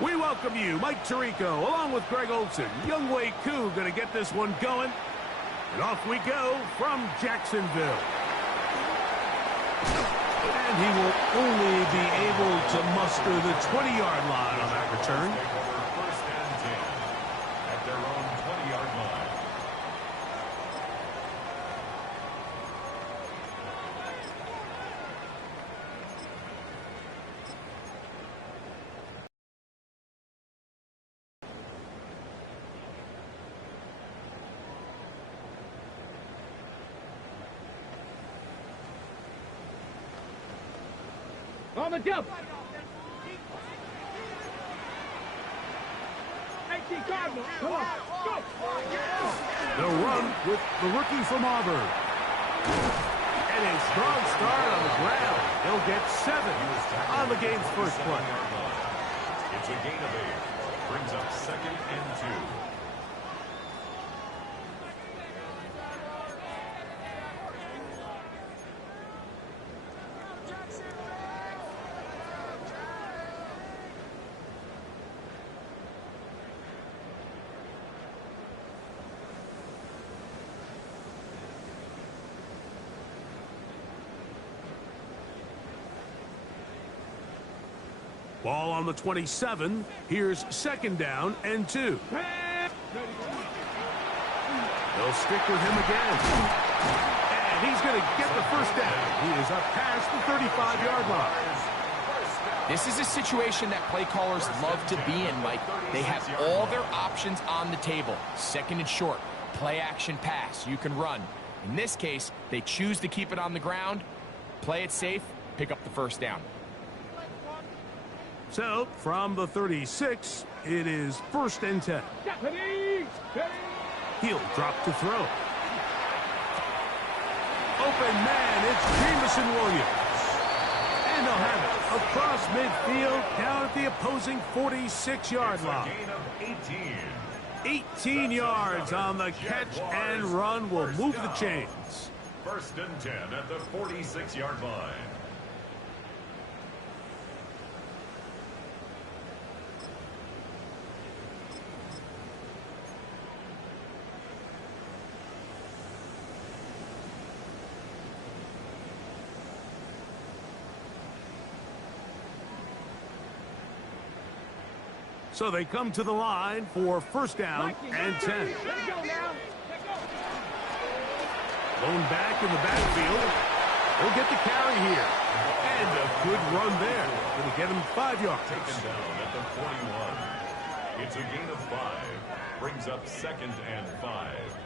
We welcome you, Mike Tirico, along with Greg Olson. Youngwei Koo going to get this one going. And off we go from Jacksonville. And he will only be able to muster the 20-yard line on that return. First and 10 at their own 20-yard line. On the jump. Come on. Go. The run with the rookie from Auburn. And a strong start on the ground. He'll get 7 on the game's first play. It's a gain of 8. Brings up 2nd and 2. Ball on the 27. Here's 2nd down and 2. They'll stick with him again. And he's going to get the first down. He is up past the 35-yard line. This is a situation that play callers love to be in, Mike. They have all their options on the table. 2nd and short, play action pass, you can run. In this case, they choose to keep it on the ground, play it safe, pick up the first down. So, from the 36, it is 1st and 10. He'll drop to throw. Open man, it's Jameson Williams. And they'll have it across midfield down at the opposing 46-yard line. Gain of 18. 18 yards on the catch and run will move the chains. 1st and 10 at the 46-yard line. So they come to the line for 1st down and 10. Lone back in the backfield. He'll get the carry here. And a good run there. Going to get him 5 yards. Taken down at the 41. It's a gain of 5. Brings up 2nd and 5.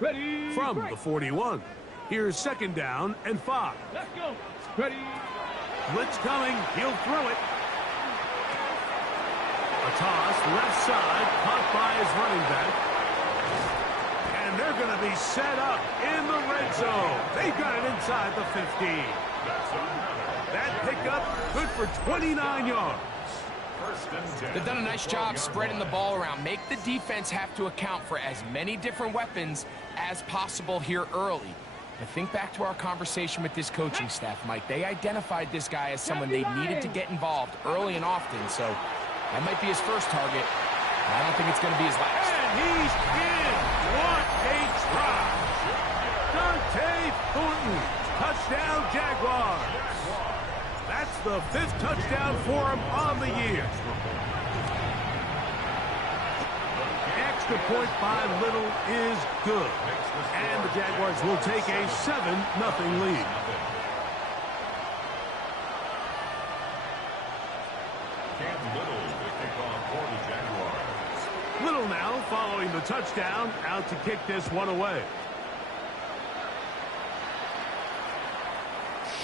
Ready. From the 41. Here's 2nd down and 5. Let's go. Ready. Blitz coming. He'll throw it. A toss left side. Caught by his running back. And they're going to be set up in the red zone. They've got it inside the 15. That pickup good for 29 yards. They've done a nice job spreading the ball around. Make the defense have to account for as many different weapons as possible here early. And think back to our conversation with this coaching staff, Mike. They identified this guy as someone they needed to get involved early and often. So that might be his first target. I don't think it's going to be his last. And he's in. What a try. Dante Thornton. Touchdown, Jaguars. That's the 5th touchdown for him on the year. Extra point by Little is good. And the Jaguars will take a 7-0 lead. Little now following the touchdown, out to kick this one away.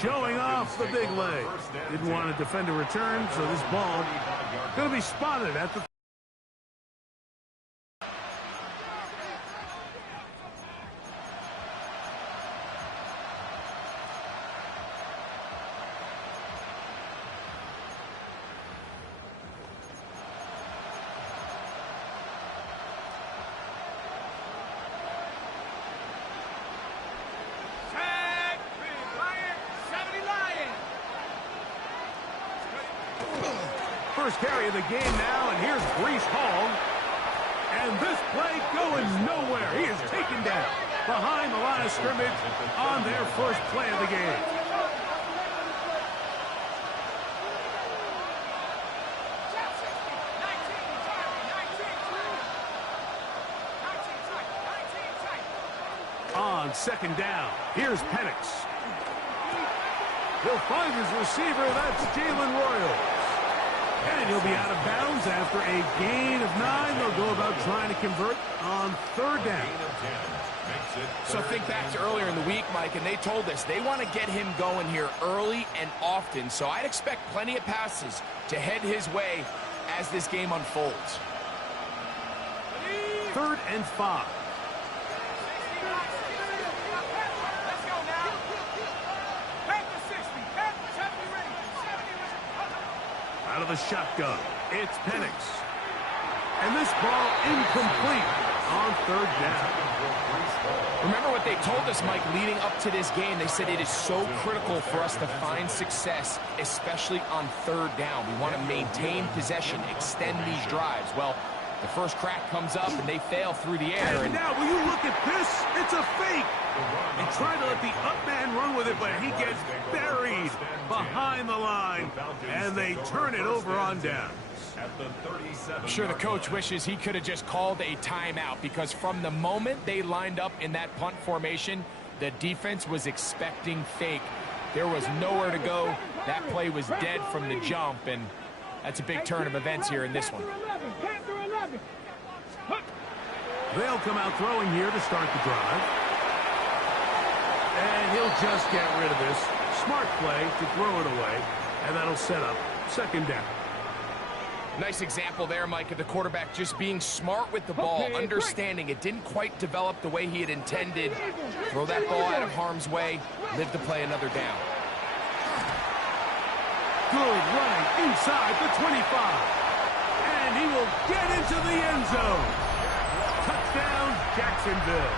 Showing off the big leg. Didn't want to defend a return, so this ball going to be spotted at the first carry of the game now, and here's Breece Hall. And this play going nowhere. He is taken down behind the line of scrimmage on their first play of the game. On second down, here's Penix. He'll find his receiver. That's Jalen Royals. And he'll be out of bounds after a gain of 9. They'll go about trying to convert on third down. So think back to earlier in the week, Mike, and they told us they want to get him going here early and often. So I'd expect plenty of passes to head his way as this game unfolds. 3rd and 5. Out of the shotgun, it's Penix. And this ball incomplete on third down. Remember what they told us, Mike, leading up to this game. They said it is so critical for us to find success, especially on third down. We want to maintain possession, extend these drives. Well, the first crack comes up, and they fail through the air. And now, will you look at this? It's a fake. They try to let the up man run with it, but he gets buried behind the line, and they turn it over on down. I'm sure the coach wishes he could have just called a timeout, because from the moment they lined up in that punt formation, the defense was expecting fake. There was nowhere to go. That play was dead from the jump, and that's a big turn of events here in this one. They'll come out throwing here to start the drive. And he'll just get rid of this. Smart play to throw it away, and that'll set up second down. Nice example there, Mike, of the quarterback just being smart with the ball, understanding it didn't quite develop the way he had intended. Throw that ball out of harm's way, live to play another down. Good running inside the 25. And he will get into the end zone. Touchdown, Jacksonville.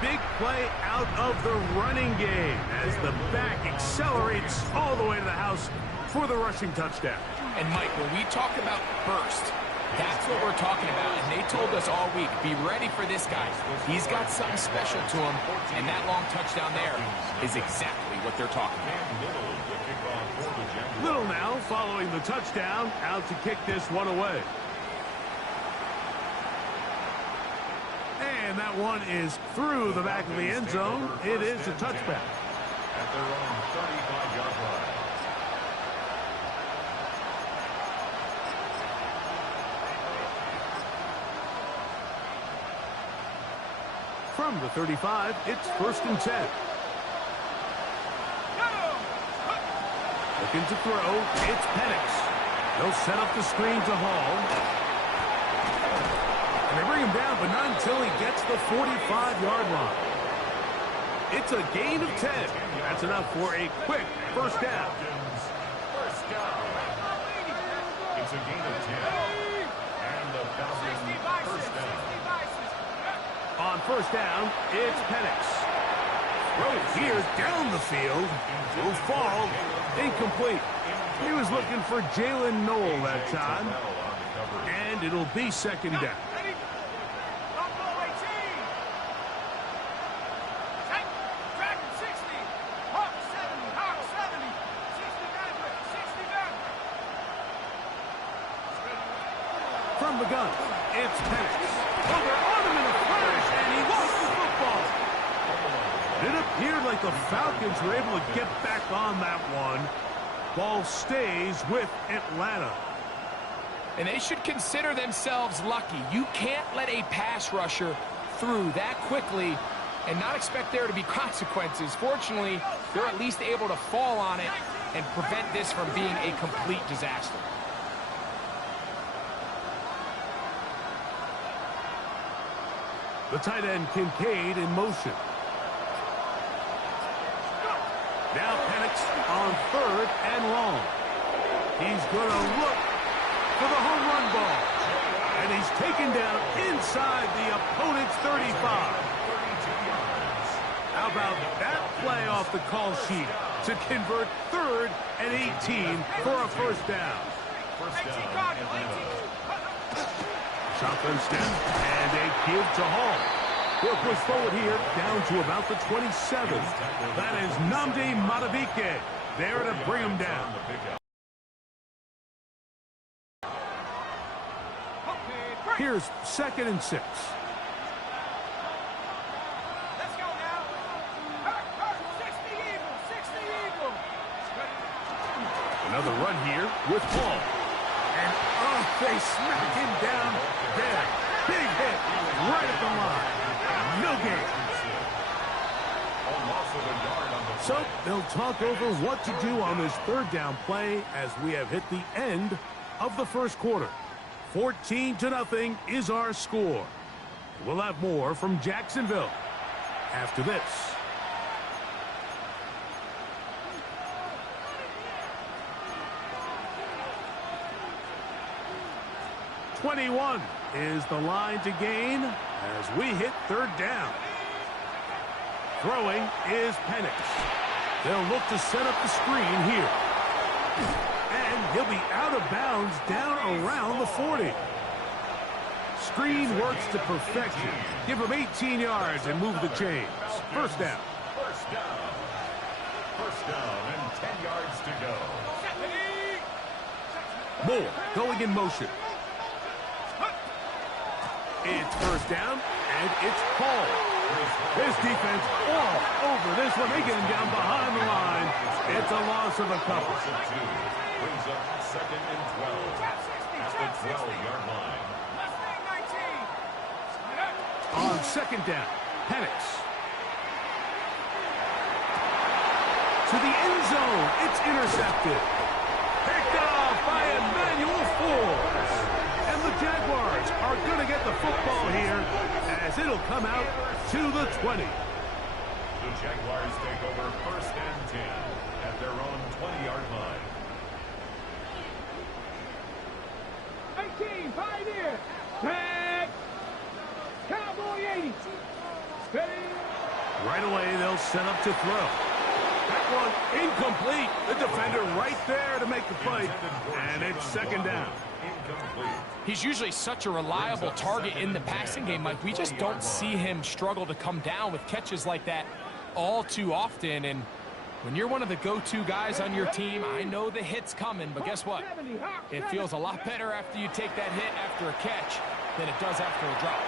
Big play out of the running game as the back accelerates all the way to the house for the rushing touchdown. And, Mike, when we talk about burst, that's what we're talking about. And they told us all week, be ready for this guy. He's got something special to him, and that long touchdown there is exactly what they're talking about. Little now following the touchdown, out to kick this one away. And that one is through the back of the end zone. It is a touchback. At their own 35-yard line. From the 35, it's 1st and 10. Looking to throw, it's Penix. They'll set up the screen to Hall. And they bring him down, but not until he gets the 45-yard line. It's a gain of 10. That's enough for a quick first down. It's a gain of 10. And the Falcons first down. On first down, it's Penix. Throw here down the field. Will fall. Incomplete. He was looking for Jalen Noel that time. And it'll be second down. From the gun, it's Penix. Oh, they're on him in a flash, and he lost the football. It appeared like the Falcons were able to get back on that one. Ball stays with Atlanta. And they should consider themselves lucky. You can't let a pass rusher through that quickly and not expect there to be consequences. Fortunately, they're at least able to fall on it and prevent this from being a complete disaster. The tight end Kincaid in motion. Now Penix on third and long. He's going to look for the home run ball. And he's taken down inside the opponent's 35. How about that play off the call sheet? to convert 3rd and 18 for a first down. First down, Atlanta. Shotgun snap and a give to Hall. We'll push forward here down to about the 27. That is Nnamdi Madubuike there to bring him down. Here's 2nd and 6. Let's go now. 60 Eagles. Another run here with Hall. And they smack him down there. Big hit right at the line. No gain. So they'll talk over what to do on this 3rd down play as we have hit the end of the first quarter. 14-0 is our score. We'll have more from Jacksonville after this. .21 is the line to gain as we hit 3rd down. Throwing is Penix. They'll look to set up the screen here. And he'll be out of bounds down around the 40. Screen works to perfection. Give him 18 yards and move the chains. First down. First down and 10 yards to go. Moore going in motion. It's first down, and it's Hall. This defense all over this one. They get him down behind the line. It's a loss of a couple. Brings up 2nd and 12 at the 12-yard line. On 2nd down, Penix. To the end zone. It's intercepted. Picked off by Emmanuel Forbes. And the Jaguars are going to get the football here as it'll come out to the 20. The Jaguars take over 1st and 10 at their own 20-yard line. 18, pioneer. Tag. Cowboy 80. Steady. Right away, they'll set up to throw. That one incomplete. The defender right there to make the play. And it's 2nd down. Incomplete. He's usually such a reliable target in the passing game, Mike. We just don't see him struggle to come down with catches like that all too often. And when you're one of the go-to guys on your team, I know the hit's coming, but guess what? It feels a lot better after you take that hit after a catch than it does after a drop.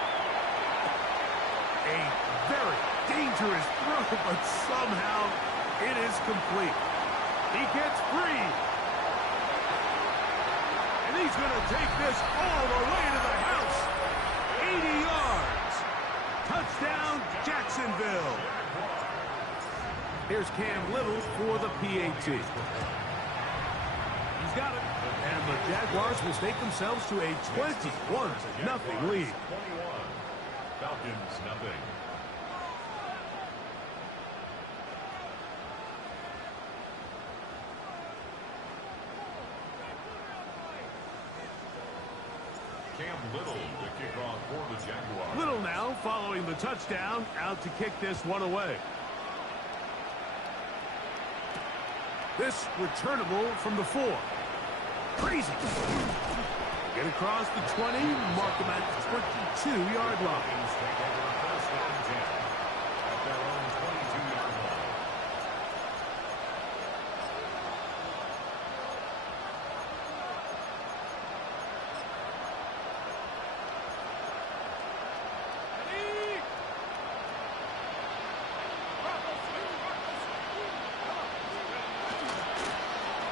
A very dangerous throw, but somehow it is complete. He gets free. And he's going to take this all the way to the house. 80 yards. Touchdown, Jacksonville. Here's Cam Little for the PAT. He's got it. And the Jaguars will stake themselves to a 21-0 lead. 21. Falcons, nothing. Cam Little, the kickoff for the Jaguars. Little now following the touchdown, out to kick this one away. This returnable from the 4. Crazy. Get across the 20, mark them at the 22-yard line. Take over 1st and 10 at their own 22-yard line.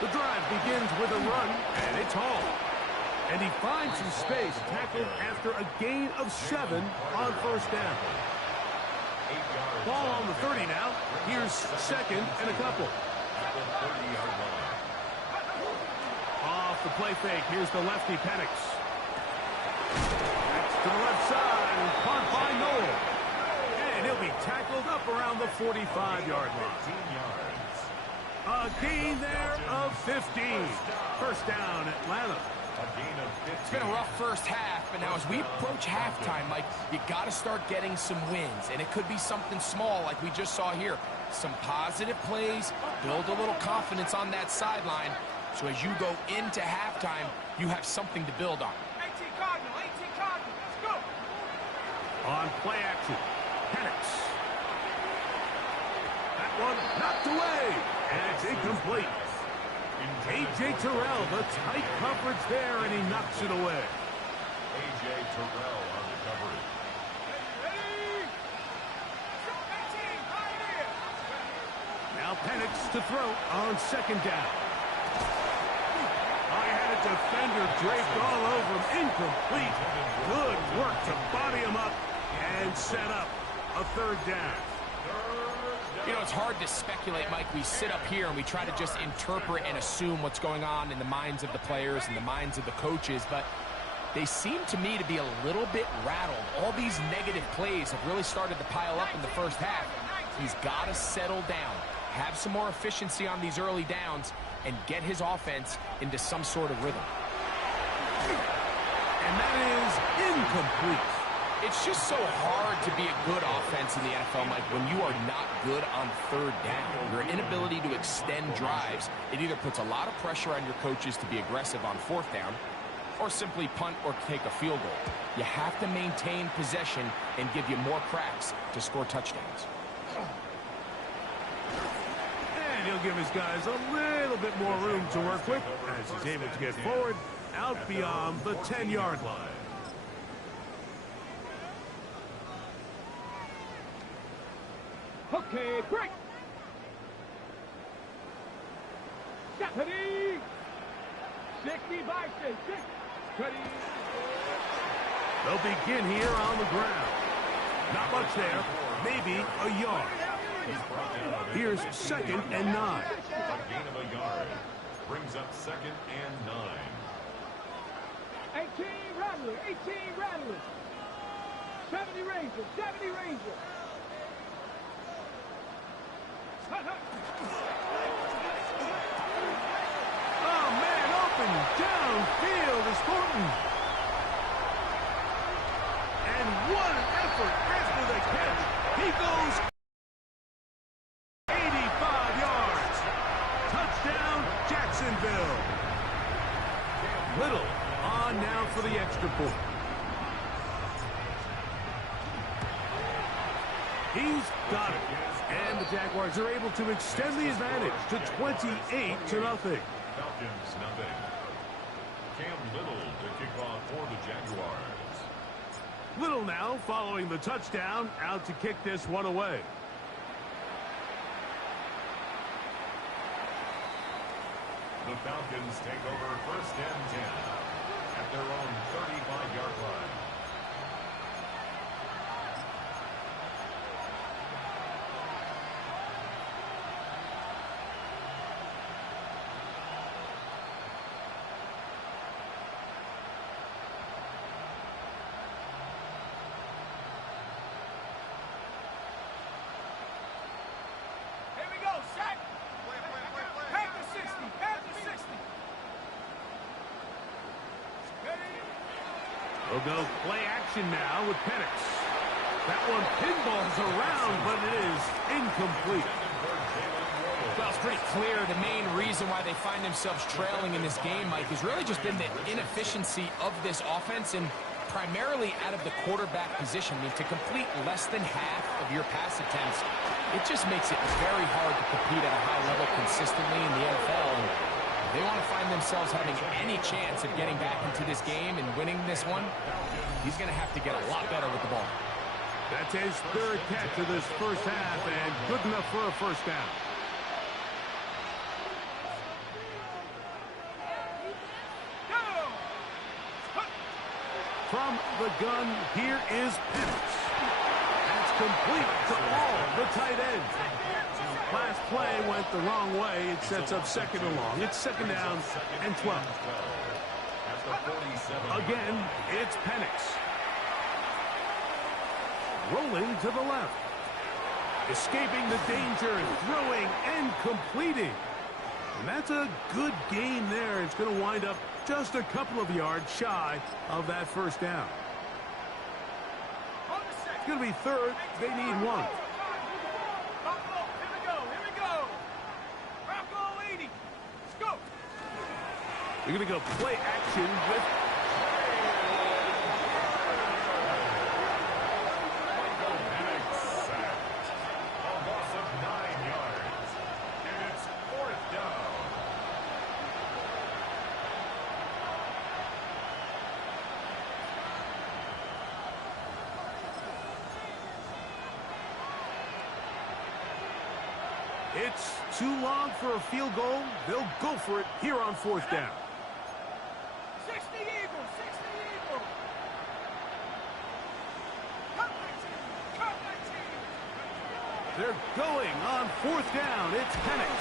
The drive begins with a run, and it's Hall. And he finds some space, tackled after a gain of 7 on first down. Ball on the 30 now. Here's 2nd and a couple. At the 30-yard line. Off the play fake, here's the lefty Penix. That's to the left side, and caught by Noel. And he'll be tackled up around the 45-yard line. 15 yards. A gain there of 15. First down, Atlanta. A gain of 15. It's been a rough first half, but now as we approach halftime, Mike, you got to start getting some wins, and it could be something small like we just saw here. some positive plays, build a little confidence on that sideline, so as you go into halftime, you have something to build on. 18 Cardinal, 18 Cardinal, let's go! On play action, Penix. That one knocked away, and it's incomplete. A.J. Terrell, the tight coverage there, and he knocks it away. A.J. Terrell on the coverage. Ready? 18, right here! Now Penix to throw on second down. I had a defender draped all over him. Incomplete. Good work to body him up and set up a third down. You know, it's hard to speculate, Mike. We sit up here and we try to just interpret and assume what's going on in the minds of the players and the minds of the coaches, but they seem to me to be a little bit rattled. All these negative plays have really started to pile up in the first half. He's got to settle down, have some more efficiency on these early downs, and get his offense into some sort of rhythm. And that is incomplete. It's just so hard to be a good offense in the NFL, Mike, when you are not good on third down. Your inability to extend drives, it either puts a lot of pressure on your coaches to be aggressive on fourth down or simply punt or take a field goal. You have to maintain possession and give you more cracks to score touchdowns. And he'll give his guys a little bit more room to work with as he's able to get forward out beyond the 10-yard line. Okay, break! Stephanie! 60 by 6. Ready? They'll begin here on the ground. Not much there. Maybe a yard. Here's 2nd and 9. A gain of a yard. Brings up 2nd and 9. 18 Rattler, 18 Rattler. 70 Ranger, 70 Ranger. Oh, man, open downfield is Thornton. And what an effort after the catch. He goes 85 yards. Touchdown, Jacksonville. Little on now for the extra point. He's got it. And the Jaguars are able to extend the advantage to 28-0. Falcons, nothing. Cam Little to kick off for the Jaguars. Little now following the touchdown, out to kick this one away. The Falcons take over 1st and 10 at their own 35-yard line. Here we go, set. Half to 60, half to 60. Ready? We'll go play action now with Penix. That one pinballs around, but it is incomplete. Well, it's pretty clear the main reason why they find themselves trailing in this game, Mike, has really just been the inefficiency of this offense and primarily out of the quarterback position. I mean, to complete less than half of your pass attempts, it just makes it very hard to compete at a high level consistently in the NFL. And if they want to find themselves having any chance of getting back into this game and winning this one, he's going to have to get a lot better with the ball. That's his 3rd catch of this first half, and good enough for a first down. From the gun, here is Penix. That's complete to all the tight ends. Last play went the wrong way. It sets up 2nd and long. It's 2nd down and 12. Again, it's Penix. Rolling to the left. Escaping the danger, throwing and completing. And that's a good gain there. It's going to wind up just a couple of yards shy of that first down. It's going to be 3rd. They need 1. You're going to go play action with... A loss of 9 yards. And it's 4th down. It's too long for a field goal. They'll go for it here on 4th down. 60 Eagles, 60 Eagles. Cut that team, cut that team. They're going on 4th down. It's Penix.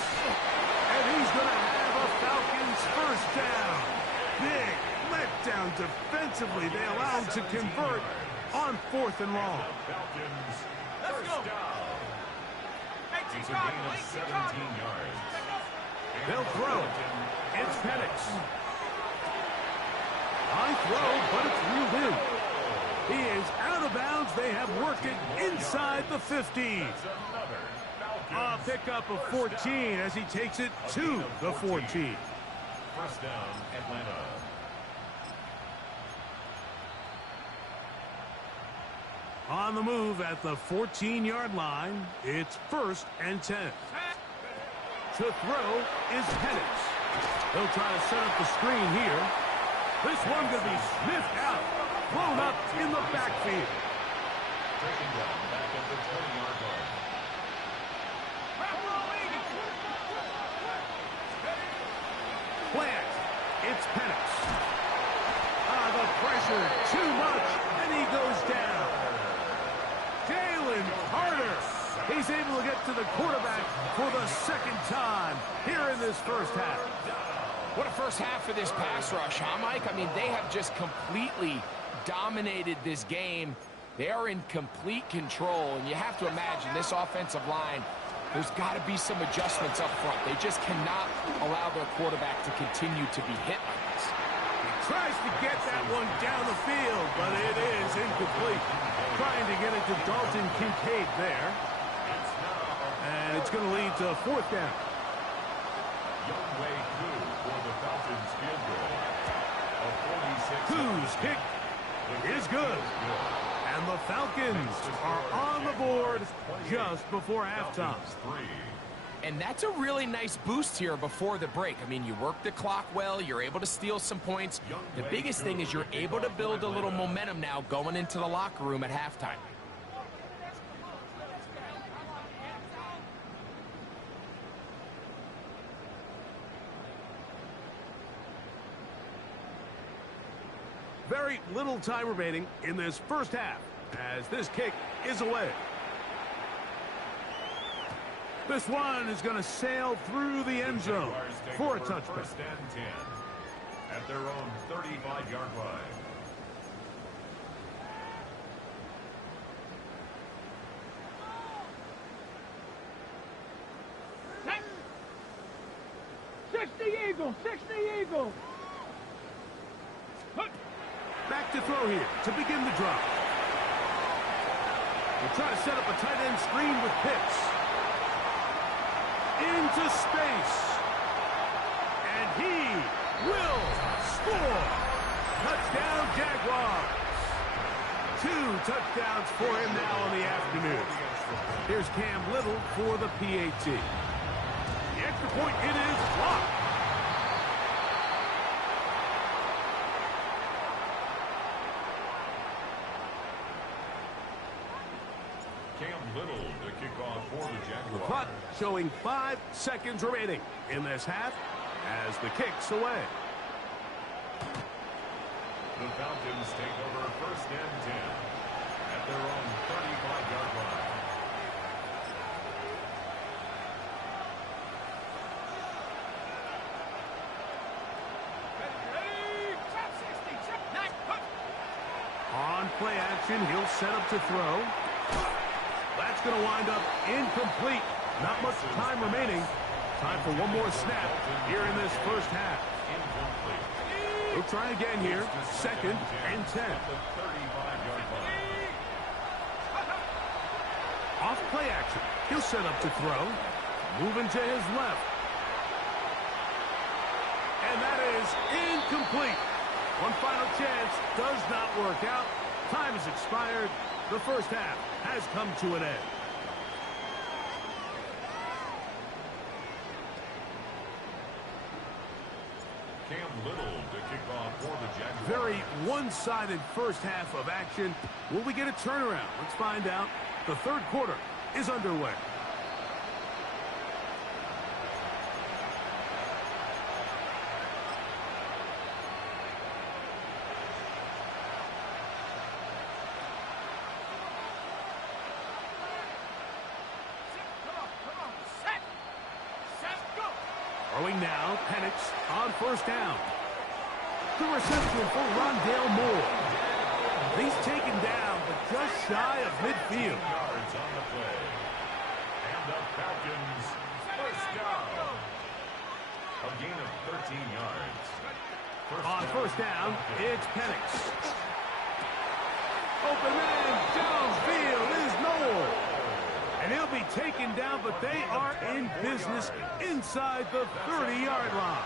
And he's going to have a Falcons first down. Big letdown defensively. They allow him to convert on 4th and long. Falcons Let's first go. down. It's a gain of 17 yards. They'll throw. It's Penix. High throw, but it's reeled in. He is out of bounds. They have worked it inside the 15. A pickup of 14 as he takes it to the 14. First down, Atlanta. On the move at the 14-yard line, it's 1st and 10. To throw is Penix. He'll try to set up the screen here. This one going to be sniffed out, blown up in the backfield. Breaking down back at the 20-yard line. Plant. It's Penix. The pressure, too much, and he goes down. Jalen Carter. He's able to get to the quarterback for the 2nd time here in this first half. What a first half for this pass rush, huh, Mike? I mean, they have just completely dominated this game. They are in complete control, and you have to imagine this offensive line, there's got to be some adjustments up front. They just cannot allow their quarterback to continue to be hit like this. He tries to get that one down the field, but it is incomplete. Trying to get it to Dalton Kincaid there. And it's going to lead to 4th down. Young Way Koo for the Falcons field goal. A 46. Koo's kick is good. And the Falcons are on the board just before halftime. And that's a really nice boost here before the break. I mean, you work the clock well, you're able to steal some points. The biggest thing is you're able to build a little momentum now going into the locker room at halftime. Very little time remaining in this first half as this kick is away. This one is going to sail through the end zone for a touchback. 1st and 10 at their own 35-yard line. Eagles, 60 Eagles. Back to throw here to begin the drive. We'll try to set up a tight end screen with Pitts. Into space. And he will score. Touchdown, Jaguars. 2 touchdowns for him now on the afternoon. Here's Cam Little for the PAT. The extra point, it is blocked. Cam Little to kick off for the Jaguars. The clock showing 5 seconds remaining in this half as the kick's away. The Falcons take over 1st and 10 at their own 35-yard line. On play action, he'll set up to throw. That's going to wind up incomplete. Not much time remaining. Time for one more snap here in this first half. He'll try again here. 2nd and 10. Off play action. He'll set up to throw. Moving to his left. And that is incomplete. One final chance does not work out. Time has expired. The first half has come to an end. Cam Little to kick off for the Jaguars. Very one-sided first half of action. Will we get a turnaround? Let's find out. The third quarter is underway. Throwing now, Penix on first down. The reception for Rondale Moore. He's taken down, but just shy of midfield. Yards on the play. And the Falcons first down. A gain of 13 yards. On first down, it's Penix. Open man downfield is Noel. And he'll be taken down, but they are in business inside the 30-yard line.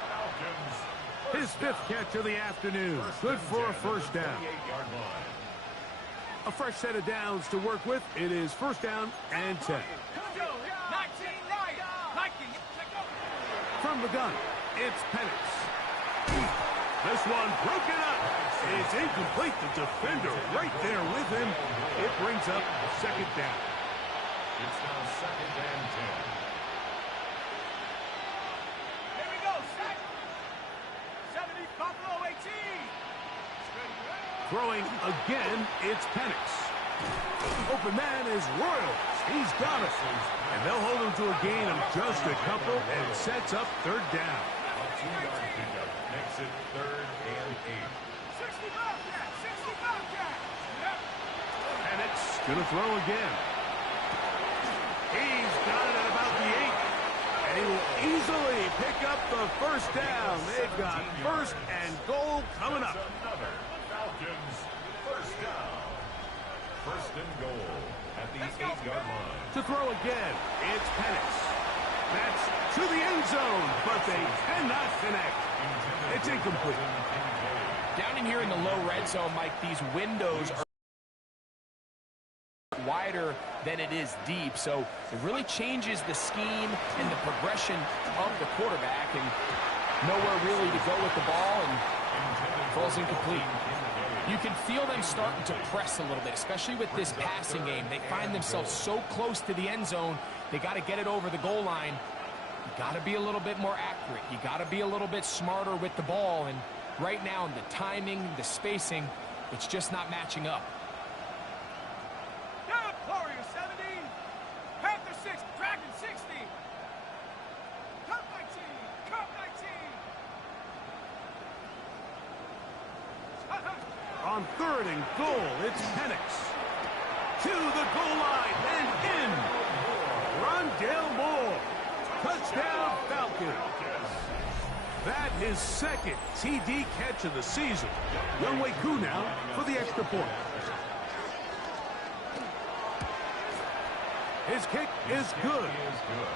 His fifth catch of the afternoon. Good for a first down. A fresh set of downs to work with. It is first down and 10. From the gun, it's Penix. This one broken up. It's incomplete. The defender right there with him. It brings up second down. It's now second and 10. Here we go, set. 70 Buffalo 18. Throwing again, it's Penix. Open man is Royals. He's got it. And they'll hold him to a gain of just a couple and sets up third down. A 2-yard pickup makes it third and 8. 60 Bobcat, 60 Bobcat. Yep. Penix gonna throw again. He's got it at about the 8. And he will easily pick up the first down. They've got first and goal coming up. Another Falcons first down. First and goal at the 8-yard line. To throw again, it's Penix. That's to the end zone, but they cannot connect. It's incomplete. Down in here in the low red zone, Mike, these windows are wider than it is deep, so it really changes the scheme and the progression of the quarterback, and nowhere really to go with the ball, and falls incomplete. You can feel them starting to press a little bit, especially with this passing game. They find themselves so close to the end zone, they got to get it over the goal line. You got to be a little bit more accurate. You got to be a little bit smarter with the ball, and right now, the timing, the spacing, it's just not matching up. Warriors 70, Panther 6, Dragon 60. Cup 19, Cup 19. On third and goal, it's Penix. To the goal line and in. Rondale Moore. Touchdown Falcons. That his second TD catch of the season. Younghoe Koo now for the extra point. His kick is good.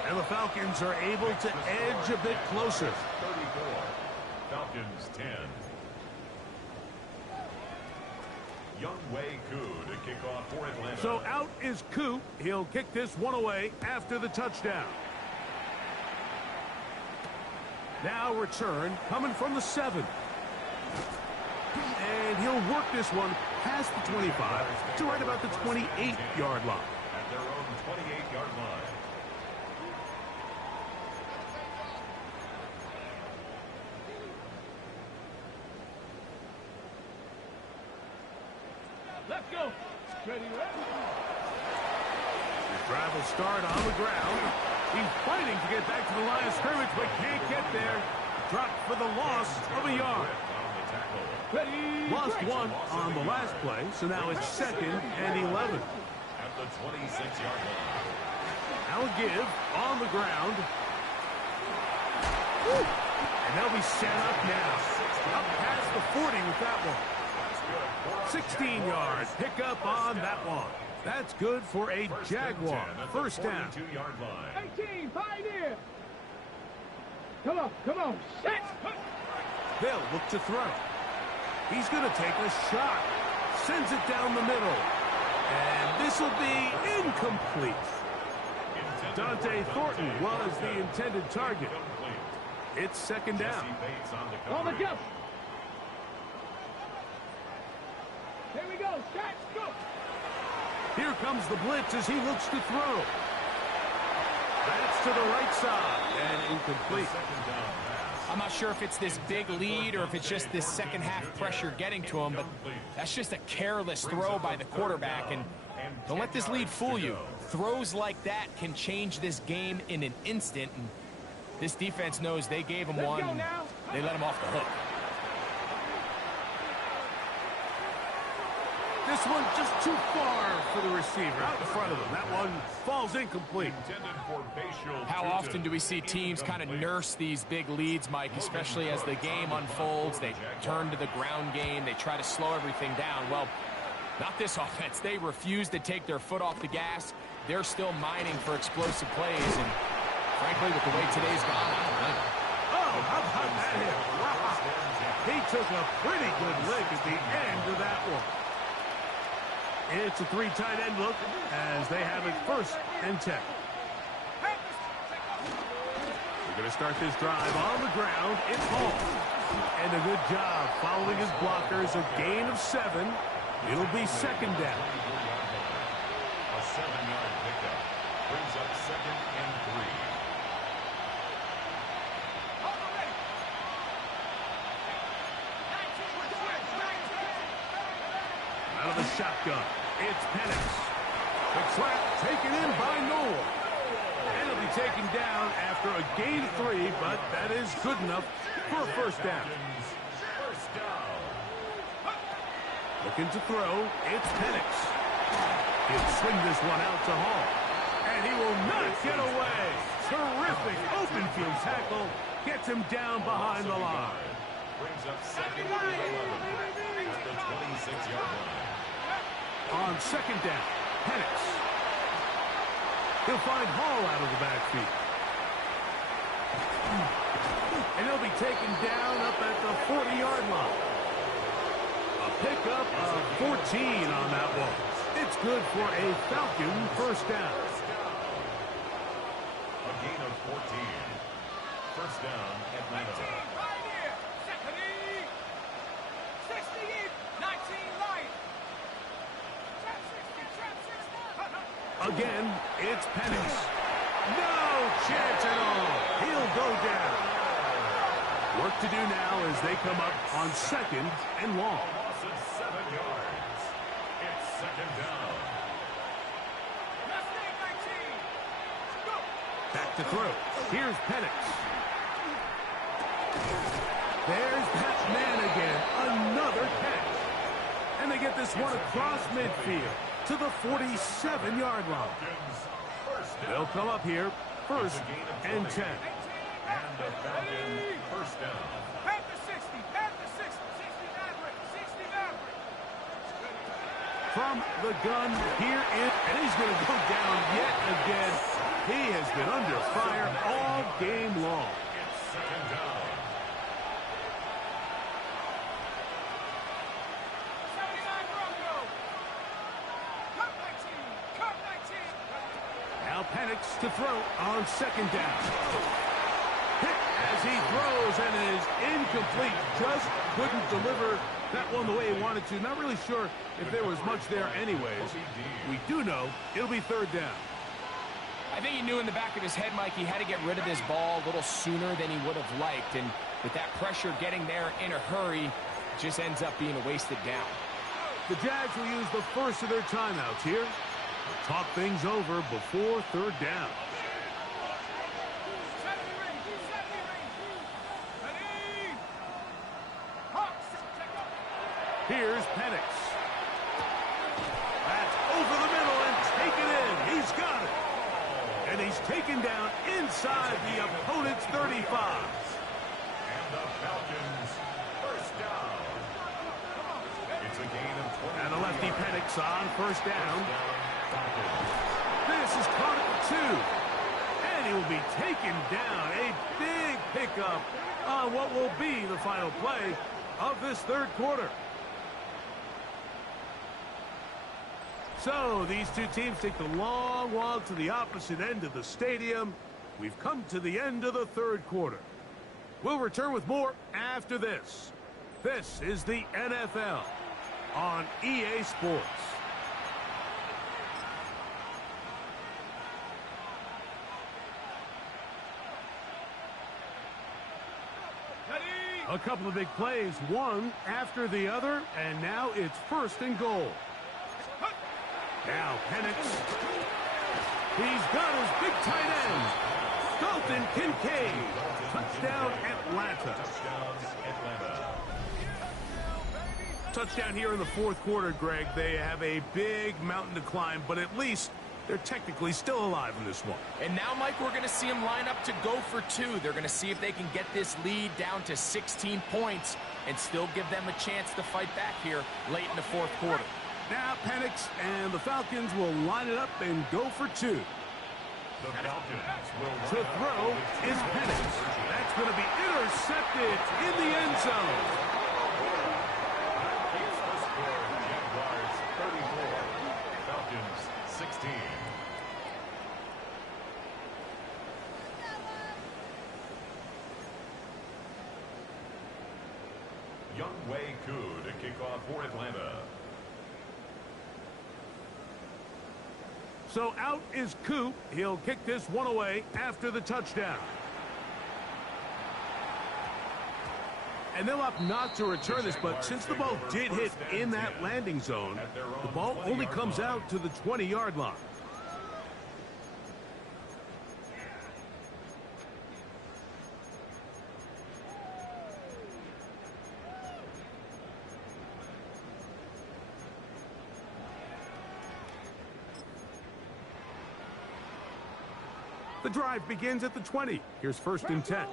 And the Falcons are able to edge a bit closer. 34. Falcons 10. Younghoe Koo to kick off for Atlanta. So out is Koo. He'll kick this one away after the touchdown. Now return coming from the 7. And he'll work this one past the 25 to right about the 28-yard line. At their own 28-yard line. Let's go. Ready, ready. The drive will start on the ground. He's fighting to get back to the line of scrimmage, but can't get there. Dropped for the loss of a yard. Ready. Lost one on the last play, so now it's second and 11. At the 26-yard line. Now a give on the ground. And they'll be set up now. Up past the 40 with that one. 16 yards. Pick up on that one. That's good for a Jaguar. First down. 42-yard line. 18, Pioneer. Come on, set. They'll look to throw. He's going to take a shot. Sends it down the middle. And this will be incomplete. Dante Thornton was the intended target. It's second down. On the jump. Here we go. Shot. Go. Here comes the blitz as he looks to throw. That's to the right side and incomplete. I'm not sure if it's this big lead or if it's just this second half pressure getting to him, but that's just a careless throw by the quarterback. And don't let this lead fool you. Throws like that can change this game in an instant. And this defense knows they gave him one. They let him off the hook. This one just too far for the receiver. Out in front of him. That one falls incomplete. How often do we see teams kind of nurse these big leads, Mike, especially as the game unfolds? They turn to the ground game. They try to slow everything down. Well, not this offense. They refuse to take their foot off the gas. They're still mining for explosive plays. And frankly, with the way today's gone, I don't blame them. Oh, how about that hit? Wow. He took a pretty good lick at the end of that one. It's a three tight end look as they have it 1st and 10. We're going to start this drive on the ground. It's Hall. And a good job following his blockers. A gain of 7. It'll be second down. A 7-yard pickup brings up 2nd and 3. Out of the shotgun, it's Penix. The trap taken in by Noel. And it'll be taken down after a gain of 3, but that is good enough for a 1st down. Looking to throw, it's Penix. He'll swing this one out to Hall. And he will not get away. Terrific open field tackle. Gets him down behind the line. Brings up 2nd and 11 at the 26-yard line. On second down, Penix. He'll find Hall out of the backfield. And he'll be taken down up at the 40-yard line. A pickup of 14 on that one. It's good for a Falcon 1st down. A gain of 14. 1st down at 9. Right here. 68, 19 line. Again, it's Penix. No chance at all. He'll go down. Work to do now as they come up on 2nd and long. Loss of 7 yards. It's 2nd down. Back to throw. Here's Penix. There's that man again. Another catch. And they get this one across midfield to the 47-yard line. They'll come up here 1st and 10. And the Falcon 1st down. At the 60, at the 60, 60 Maverick, 60 Maverick. From the gun here and he's going to go down yet again. He has been under fire all game long. It's 2nd down. 79 Bronco. Cut 19, cut 19. Now Penix to throw on 2nd down. Hit as he throws and is incomplete. Just couldn't deliver that one the way he wanted to. Not really sure if there was much there anyways. We do know it'll be 3rd down. I think he knew in the back of his head, Mike, he had to get rid of this ball a little sooner than he would have liked. And with that pressure getting there in a hurry, it just ends up being a wasted down. The Jags will use the first of their timeouts here. They'll talk things over before 3rd down. Here's Penix. That's over the middle and taken in. He's got it. And he's taken down inside the opponent's 35. And the Falcons 1st down. It's a gain of 20. And a lefty Penix on 1st down. This is caught at the 2. And he will be taken down. A big pickup on what will be the final play of this third quarter. So these two teams take the long walk to the opposite end of the stadium. We've come to the end of the third quarter. We'll return with more after this. This is the NFL on EA Sports. A couple of big plays, one after the other, and now it's first and goal. Now Penix. He's got his big tight end, Dalton Kincaid. Touchdown, Atlanta. Touchdown here in the fourth quarter, Greg. They have a big mountain to climb, but at least they're technically still alive in this one. And now, Mike, we're going to see them line up to go for two. They're going to see if they can get this lead down to 16 points and still give them a chance to fight back here late in the fourth quarter. Now Penix and the Falcons will line it up and go for two. The Falcons will to throw is Penix. That's going to be intercepted in the end zone. Keeps the score. Jaguars 34, Falcons 16. Younghoe Koo to kick off for Atlanta. So out is Koo. He'll kick this one away after the touchdown. And they'll opt not to return this, but since the ball did hit in that landing zone, the ball only comes out to the 20-yard line. The drive begins at the 20. Here's first and 10.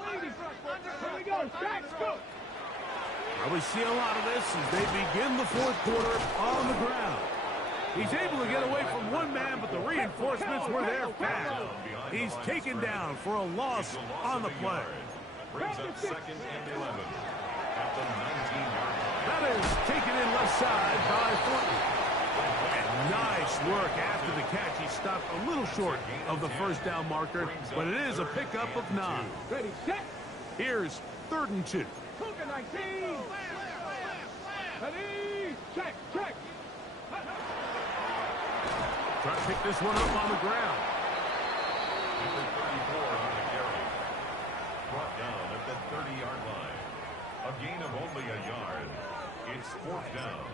Probably see a lot of this as they begin the fourth quarter on the ground. He's able to get away from one man, but the reinforcements were there fast. He's taken down for a loss on the play. Brings up second and 11 at the 19-yard line. That is taken in left side by Thornton. And nice work after the catch. He stopped a little short of the first down marker, but it is a pickup of 9. Ready, set. Here's third and 2. Cougar 19. Ready, check. Try to pick this one up on the ground. Number 34 on the carry. Brought down at the 30-yard line. A gain of only a yard. It's fourth down.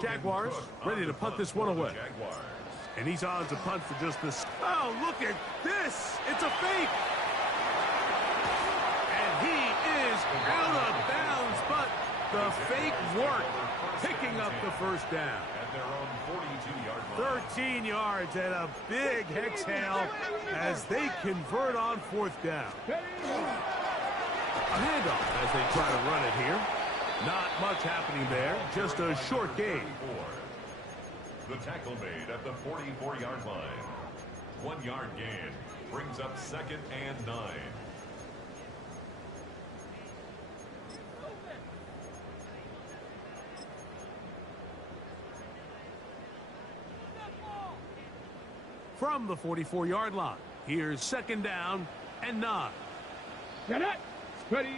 Jaguars ready to punt this one away. And he's on to punt for just this. Oh, look at this. It's a fake. And he is out of bounds, but the fake worked, picking up the first down. At their own 42-yard line. 13 yards and a big exhale as they convert on fourth down. A handoff as they try to run it here. Not much happening there, just a short gain. The tackle made at the 44-yard line. 1 yard gain brings up second and 9. From the 44-yard line, here's second down and 9. Get it. Ready.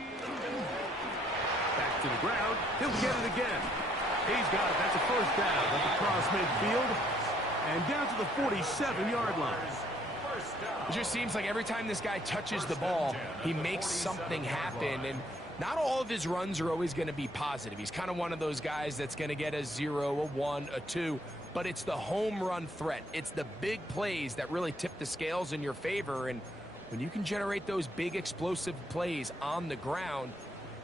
Back to the ground. He'll get it again. He's got it. That's a first down at the cross midfield and down to the 47-yard line. It just seems like every time this guy touches the ball, he makes something happen. And not all of his runs are always going to be positive. He's kind of one of those guys that's going to get a 0, a 1, a 2. But it's the home run threat. It's the big plays that really tip the scales in your favor. And when you can generate those big explosive plays on the ground,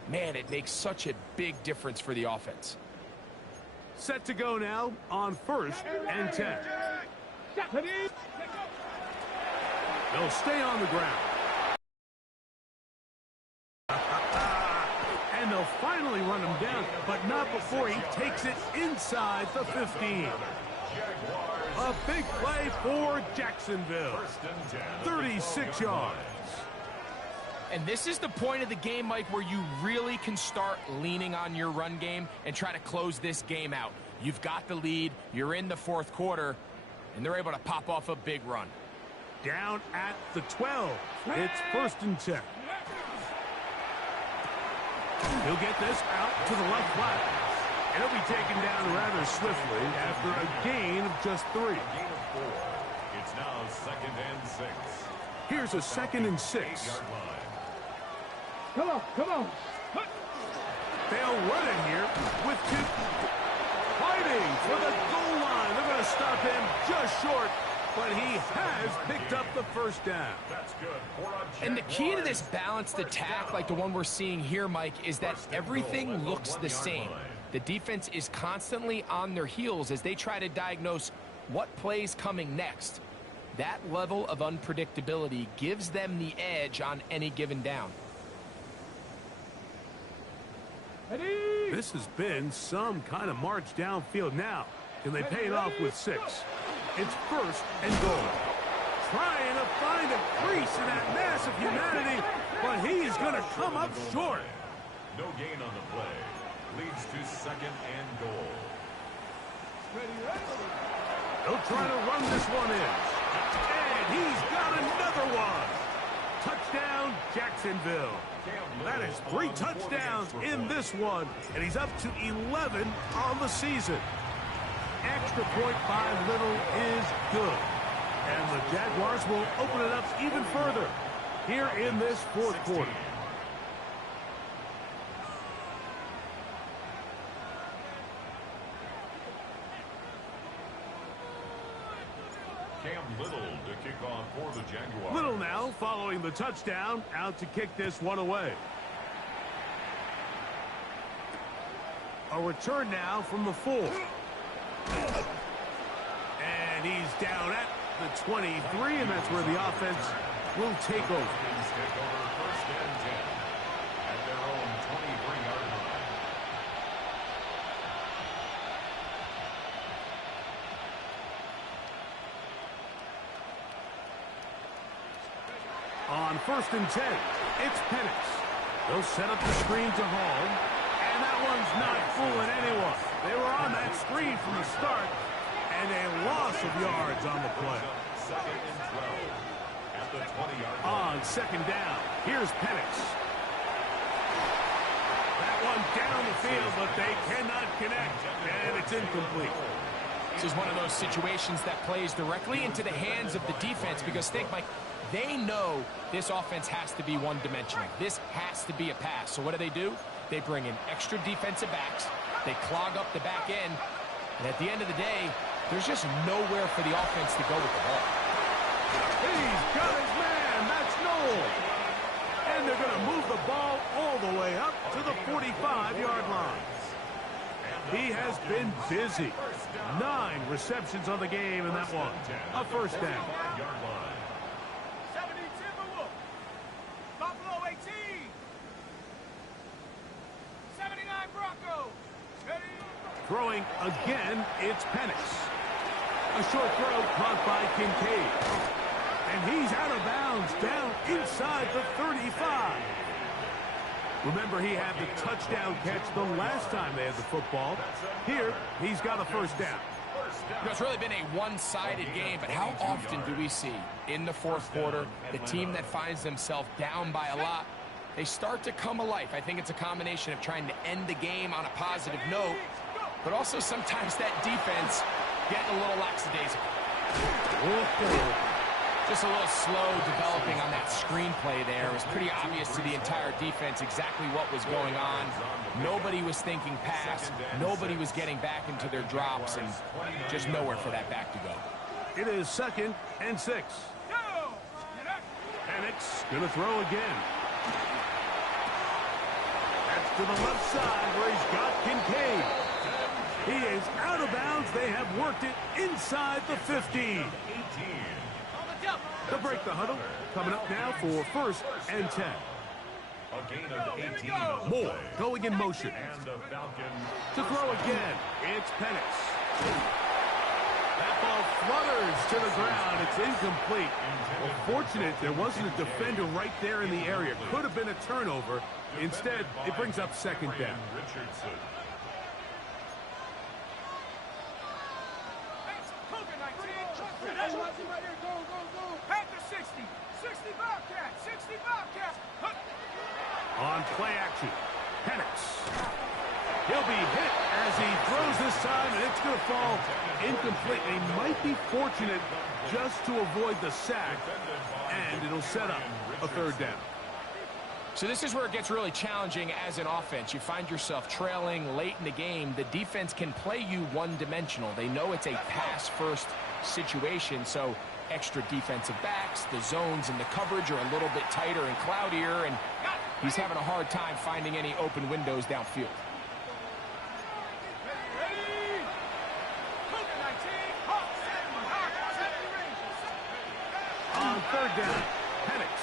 man, it makes such a big difference for the offense. Set to go now on first and 10. They'll stay on the ground. finally run him down, but not before he takes it inside the 15. A big play for Jacksonville. 36 yards. And this is the point of the game, Mike, where you really can start leaning on your run game and try to close this game out. You've got the lead, you're in the fourth quarter, and they're able to pop off a big run. Down at the 12. It's 1st and 10. He'll get this out to the left flat. And he'll be taken down rather swiftly after a gain of just 3. Gain of 4. It's now 2nd and 6. Here's a 2nd and 6. 8-yard line. Come on, come on. They'll run it here with 2. Fighting for the goal line. They're going to stop him just short, but he has picked up the 1st down. That's good. And the key to this balanced attack, like the one we're seeing here, Mike, is that everything looks the same. The defense is constantly on their heels as they try to diagnose what play's coming next. That level of unpredictability gives them the edge on any given down. This has been some kind of march downfield now. Can they pay it off with 6? It's 1st and goal. Trying to find a crease in that mass of humanity, but he is going to come up short. No gain on the play. Leads to 2nd and goal. They'll try to run this one in. And he's got another one. Touchdown, Jacksonville. That is 3 touchdowns in this one, and he's up to 11 on the season. Extra point by Little is good. And the Jaguars will open it up even further here in this fourth quarter. Little to kick off for the Jaguars. Little now following the touchdown, out to kick this one away. A return now from the 4. And he's down at the 23, and that's where the offense will take over. 1st and 10 at their own 23-yard line. On 1st and 10, it's Penix. They'll set up the screen to Hall, and that one's not fooling anyone. They were on that screen from the start, and a loss of yards on the play. 2nd and 12 at the 20-yard On line. 2nd down, here's Penix. That one down the field, but they cannot connect, and it's incomplete. This is one of those situations that plays directly into the hands of the defense because think, Mike, they know this offense has to be one-dimensional. This has to be a pass. So what do? They bring in extra defensive backs. They clog up the back end. And at the end of the day, there's just nowhere for the offense to go with the ball. He's got his man. That's Noel. And they're going to move the ball all the way up to the 45-yard line. He has been busy. 9 receptions on the game in that one. A 1st down. Buffalo 18. 79 Broncos. Throwing again, it's Penix. A short throw caught by Kincaid. And he's out of bounds down inside the 35. Remember, he had the touchdown catch the last time they had the football. Here, he's got a 1st down. You know, it's really been a one-sided game, but how often do we see in the fourth quarter the team that finds themselves down by a lot, they start to come alive? I think it's a combination of trying to end the game on a positive note, but also sometimes that defense getting a little lackadaisical. Just a little slow developing on that screenplay there. It was pretty obvious to the entire defense exactly what was going on. Nobody was thinking pass. Nobody was getting back into their drops, and just nowhere for that back to go. It is 2nd and 6. Penix going to throw again. That's to the left side where he's got Kincaid. He is out of bounds. They have worked it inside the 15. They'll break the huddle. Coming up now for 1st and 10. A gain of 18 on the Moore play. going in motion. And the Falcons To throw again, it's Penix. That ball flutters to the ground. It's incomplete. Well, fortunate there wasn't a defender right there in the area. Could have been a turnover. Instead, it brings up second down. Richardson. Panther 60. 60 Bobcat. 60 Bobcat. On play action, Penix. He'll be hit as he throws this time, and it's going to fall incomplete. They might be fortunate just to avoid the sack, and it'll set up a third down. So this is where it gets really challenging as an offense. You find yourself trailing late in the game. The defense can play you one-dimensional. They know it's a pass-first situation, so extra defensive backs, the zones and the coverage are a little bit tighter and cloudier, and he's having a hard time finding any open windows downfield. On third down, Penix.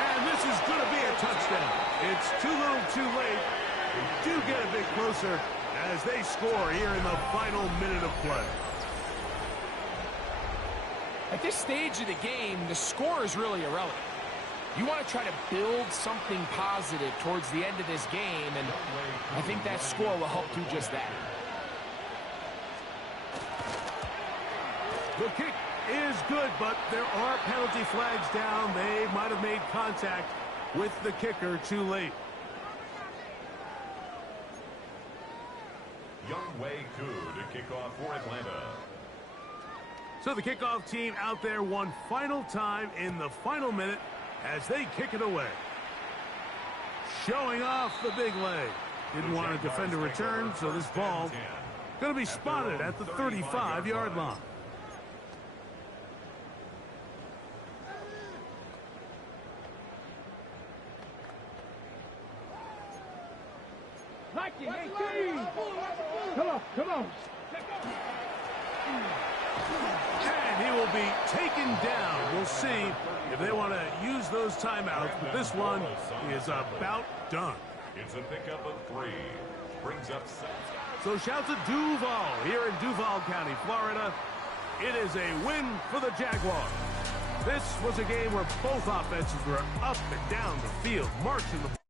And this is going to be a touchdown. It's too little too late. They do get a bit closer as they score here in the final minute of play. At this stage of the game, the score is really irrelevant. You want to try to build something positive towards the end of this game, and I think that score will help do just that. The kick is good, but there are penalty flags down. They might have made contact with the kicker too late. Young Wei Koo to kick off for Atlanta. So the kickoff team out there one final time in the final minute as they kick it away. Showing off the big leg. Didn't want to defend a return, so this ball going to be spotted at the 35-yard line. Come on. And he will be taken down. We'll see if they want to use those timeouts, but this one is about done. It's a pickup of 3. Brings up 7. So shout to Duval here in Duval County, Florida. It is a win for the Jaguars. This was a game where both offenses were up and down the field, marching the